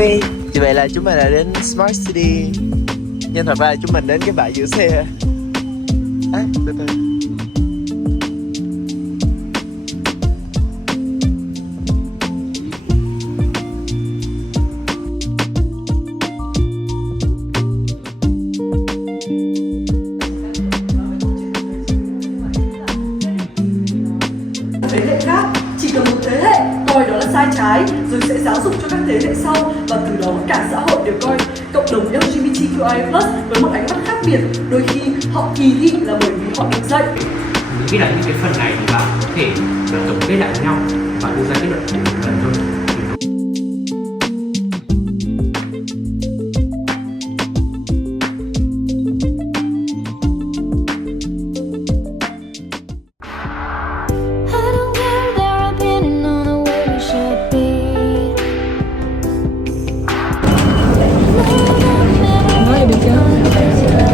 vui. Vì vậy là chúng mình đã đến Smart City. Nhưng thật ra chúng mình đến cái bãi giữ xe. Từ từ. Thế hệ khác chỉ cần một thế hệ coi đó là sai trái rồi sẽ giáo dục cho các thế hệ sau, và từ đó cả xã hội đều coi cộng đồng LGBTQI+ với một ánh mắt khác biệt. Đôi khi họ kỳ thị là bởi vì họ được dạy. Mình nghĩ là những cái phần này thì bạn có thể là tổng kết lại với nhau và đưa ra kết luận của một lần thôi.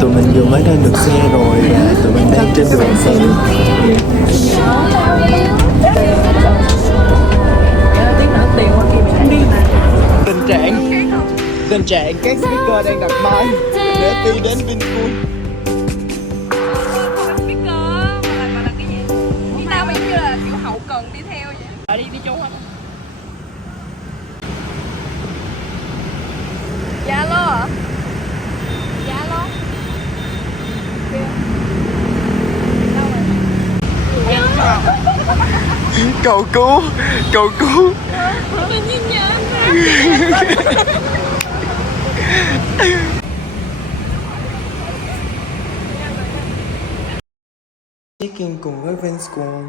Tụi mình vừa mới lên được xe rồi và tụi mình đang trên đường xe đi. Tình trạng các speaker đang đặt máy để đi đến Vincool. Speaker mà là cái gì? Chúng ta giống như là kiểu hậu cần đi theo vậy. Đi chung không? Dạ alo hả? Dạ alo. Cầu cứu. Tự nhiên nhớ Check-in cùng với Vinschool.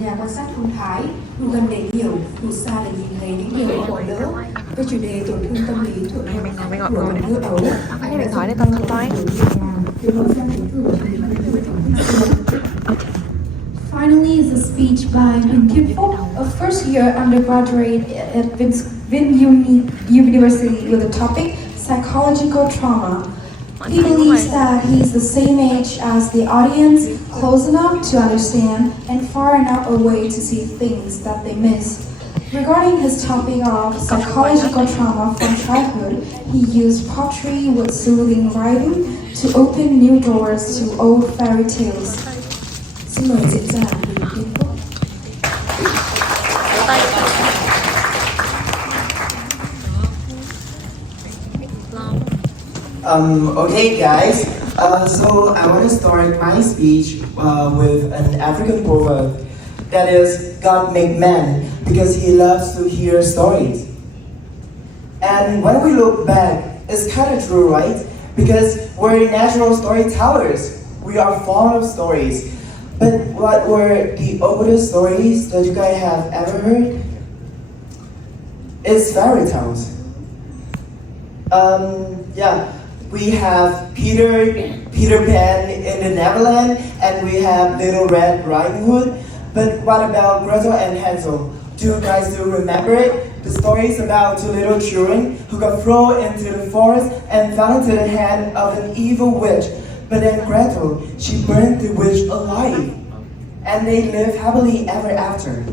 Nhà quan sát thông thái, đủ gần để hiểu, đủ xa để nhìn thấy những điều bỏ lỡ. Với chủ đề tổn thương tâm lý thuộc hàng của thơ ấu. cái điện thoại để tao thanh toán. Finally is a speech by Phúc, a first-year undergraduate at University with the topic psychological trauma. He believes that he is the same age as the audience, close enough to understand and far enough away to see things that they miss. Regarding his topic of psychological trauma from childhood, he used poetry with soothing writing to open new doors to old fairy tales. Xin mời diễn giả Phúc. Okay guys, so I want to start my speech with an African proverb that is, God made man because he loves to hear stories. And when we look back, it's kind of true, right? Because we're natural storytellers. We are fond of stories. But what were the oldest stories that you guys have ever heard? It's fairy tales. We have Peter Pan in the Neverland, and we have Little Red Riding Hood. But what about Gretel and Hansel? Do you guys still remember it? The stories about two little children who got thrown into the forest and fell into the hand of an evil witch. But then Gretel, she burned the witch alive. And they lived happily ever after.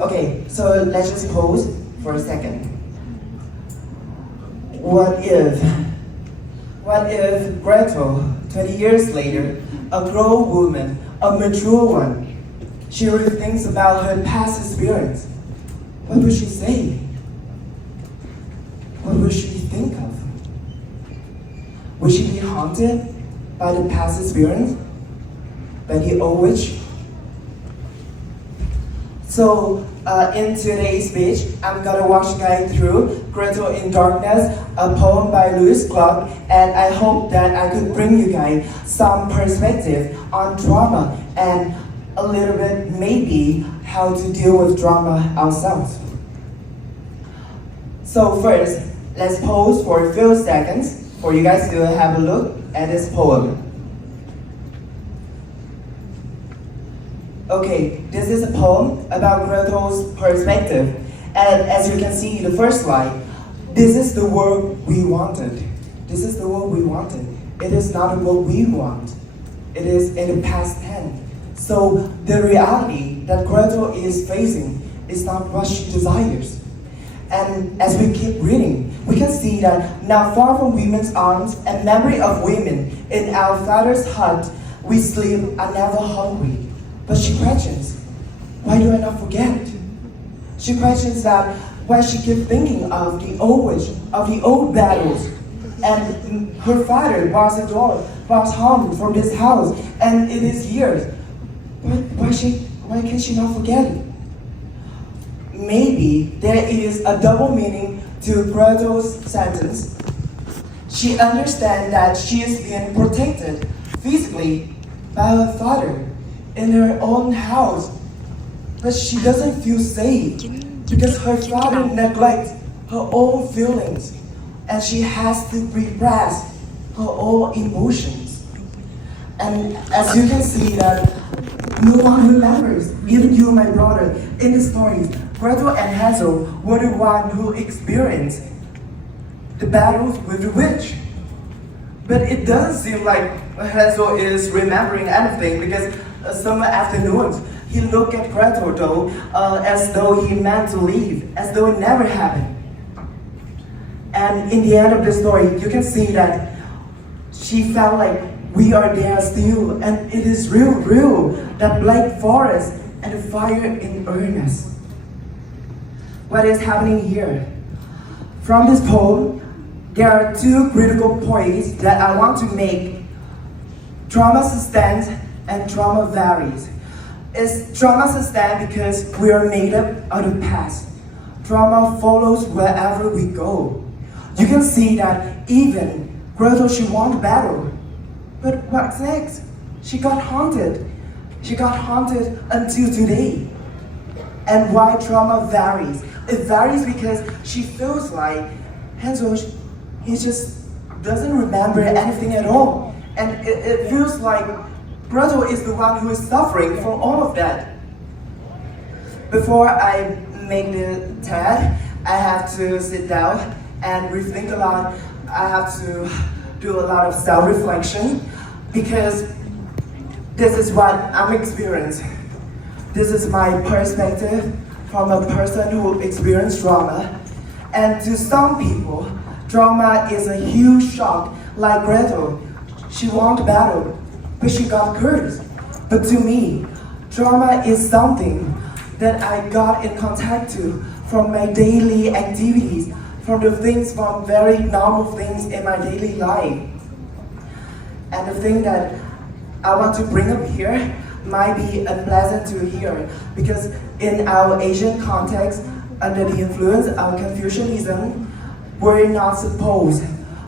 Okay, so let's just pause for a second. What if Gretel, 20 years later, a grown woman, a mature one, she rethinks about her past experience? What would she say? What would she think of? Would she be haunted by the past experience? By the old witch? So, in today's speech, I'm gonna walk you guys through Gretel in Darkness, a poem by Lewis Clark, and I hope that I could bring you guys some perspective on drama and a little bit maybe how to deal with drama ourselves. So first, let's pause for a few seconds for you guys to have a look at this poem. Okay, this is a poem about Gretel's perspective. And as you can see, the first line, this is the world we wanted. This is the world we wanted. It is not what we want. it is in the past tense. So the reality that Gretel is facing is not what she desires. And as we keep reading, we can see that now far from women's arms and memory of women in our father's hut, we sleep and never hungry. But she questions, why do I not forget? She questions that why she keeps thinking of the old battles. And her father was harmed from this house, and it is years. Why can she not forget it? Maybe there is a double meaning to Gretel's sentence. She understands that she is being protected physically by her father in her own house, but she doesn't feel safe because her father neglects her own feelings and she has to repress her own emotions. And as you can see that no one remembers, even you, my brother, in the stories, Gretel and Hansel were the one who experienced the battles with the witch. But it doesn't seem like Hansel is remembering anything because some afternoons he looked at Gretel though as though he meant to leave, as though it never happened. And in the end of the story, you can see that she felt like we are there still, and it is real, that black forest and the fire in earnest. What is happening here? From this poem, there are two critical points that I want to make. Trauma sustains and trauma varies. It's trauma sustained because we are made up of the past. Trauma follows wherever we go. You can see that even Gretel, she won the battle. But what's next? She got haunted. She got haunted until today. And why trauma varies? It varies because she feels like Hansel, he just doesn't remember anything at all. And it feels like Gretel is the one who is suffering from all of that. Before I make the TED, I have to sit down and rethink a lot. I have to do a lot of self-reflection because this is what I'm experiencing. This is my perspective from a person who experienced trauma. And to some people, trauma is a huge shock, like Gretel. She won the battle, but she got cursed. But to me, trauma is something that I got in contact to from my daily activities, from very normal things in my daily life. And the thing that I want to bring up here might be unpleasant to hear because in our Asian context, under the influence of Confucianism, we're not supposed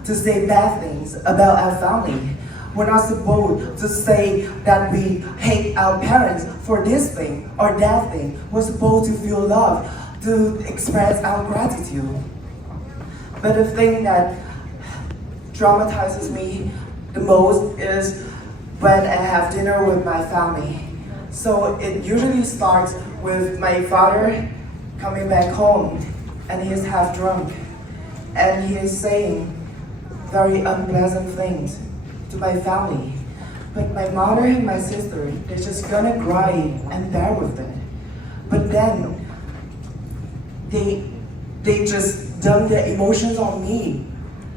to say bad things about our family. We're not supposed to say that we hate our parents for this thing or that thing. We're supposed to feel love, to express our gratitude. But the thing that traumatizes me the most is when I have dinner with my family. So it usually starts with my father coming back home and he is half drunk and he is saying very unpleasant things to my family. But my mother and my sister, they're just gonna cry and bear with it. But then they just dump their emotions on me.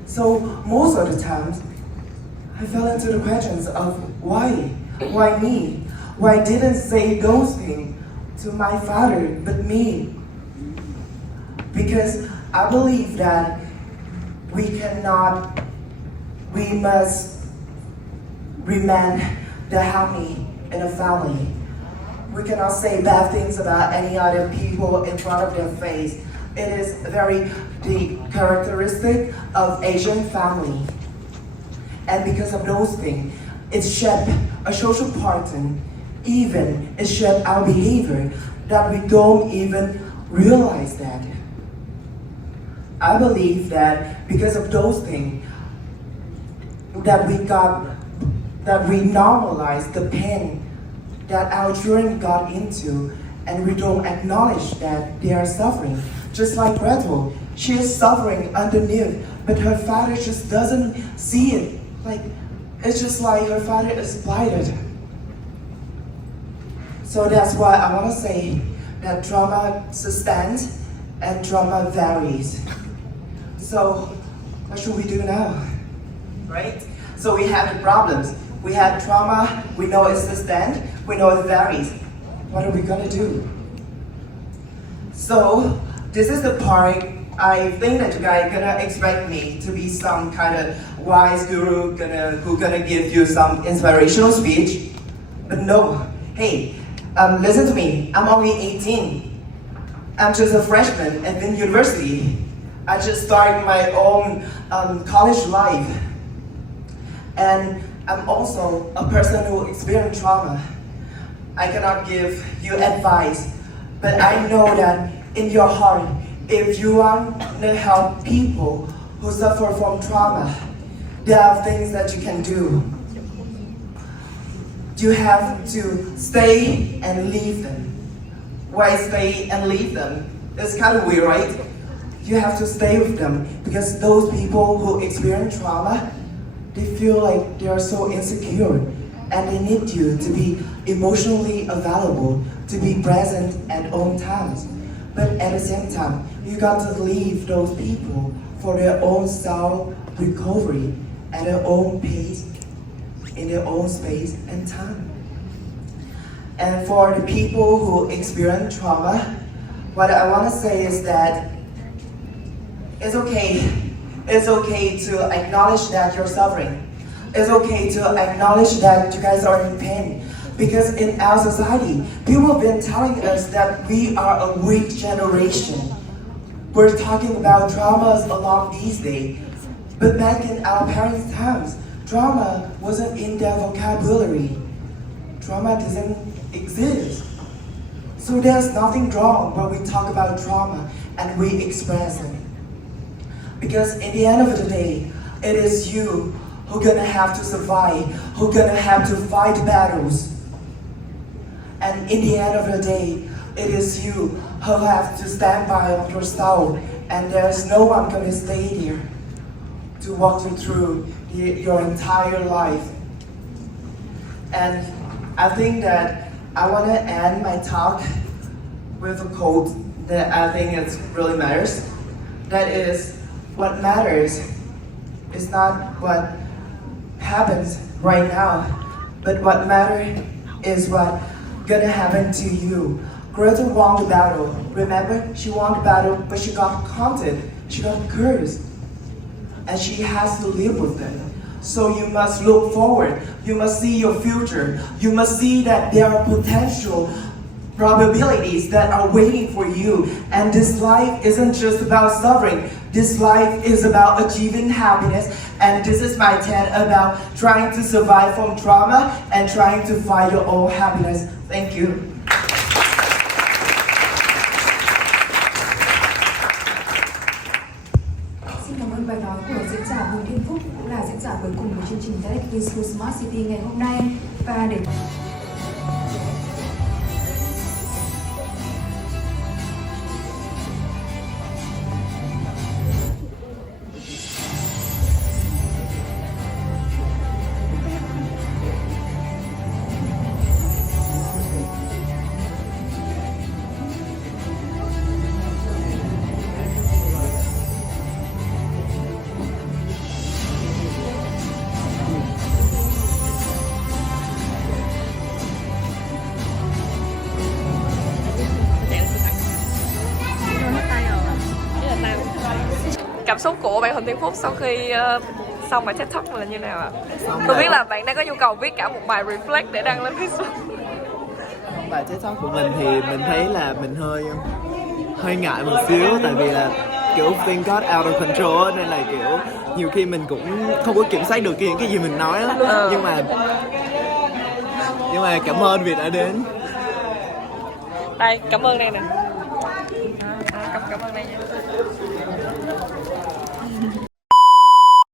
So most of the times, I fell into the questions of why? Why me? Why didn't say those things to my father, but me? Because I believe that we must remain the harmony in a family. We cannot say bad things about any other people in front of their face. It is the characteristic of Asian family. And because of those things, it shaped a social pattern, even it shaped our behavior that we don't even realize that. I believe that because of those things, that we normalize the pain that our children got into, and we don't acknowledge that they are suffering. Just like Gretel, she is suffering underneath, but her father just doesn't see it. Like, It's just like her father is blighted. So that's why I want to say that trauma sustains and trauma varies. So what should we do now? Right? So we have the problems. We have trauma, we know it sustains, we know it varies. What are we gonna do? So this is the part I think that you guys are gonna expect me to be some kind of wise guru who gonna give you some inspirational speech. But no, hey, listen to me. I'm only 18. I'm just a freshman at the university. I just started my own college life. And I'm also a person who experienced trauma. I cannot give you advice, but I know that in your heart, if you want to help people who suffer from trauma, there are things that you can do. You have to stay and leave them. Why stay and leave them? It's kind of weird, right? You have to stay with them because those people who experience trauma, they feel like they are so insecure and they need you to be emotionally available, to be present at all times. But at the same time, you got to leave those people for their own self-recovery at their own pace, in their own space and time. And for the people who experience trauma, what I want to say is that it's okay. It's okay to acknowledge that you're suffering. It's okay to acknowledge that you guys are in pain. Because in our society, people have been telling us that we are a weak generation. We're talking about traumas a lot these days. But back in our parents' times, trauma wasn't in their vocabulary. Trauma doesn't exist. So there's nothing wrong when we talk about trauma and we express it. Because in the end of the day, it is you who's gonna have to survive, who's gonna have to fight battles. And in the end of the day, it is you who have to stand by on yourself, and there's no one gonna stay there to walk you through your entire life. And I think that I wanna end my talk with a quote that I think it really matters. That is, what matters is not what happens right now, but what matters is what gonna happen to you. Greta won the battle. Remember, she won the battle, but she got haunted, she got cursed, and she has to live with them. So you must look forward. You must see your future. You must see that there are potential probabilities that are waiting for you. And this life isn't just about suffering. This life is about achieving happiness. And this is my TED about trying to survive from trauma and trying to find your own happiness. Thank you. Xin cảm ơn bài nói của diễn giả Phúc, cũng là diễn giả cuối cùng của chương trình TEDx Smart City ngày hôm nay. Và để cảm xúc của bạn Huỳnh Tiên Phúc sau khi xong bài TED Talk là như nào ạ? Tôi biết là bạn đang có nhu cầu viết cả một bài reflect để đăng lên Facebook. Bài TED Talk của mình thì mình thấy là mình hơi ngại một xíu, tại vì là kiểu things got out of control nên là kiểu nhiều khi mình cũng không có kiểm soát được những cái gì mình nói á. Nhưng mà cảm ơn vì đã đến. Đây, cảm ơn đây nè. Cảm ơn đây nha.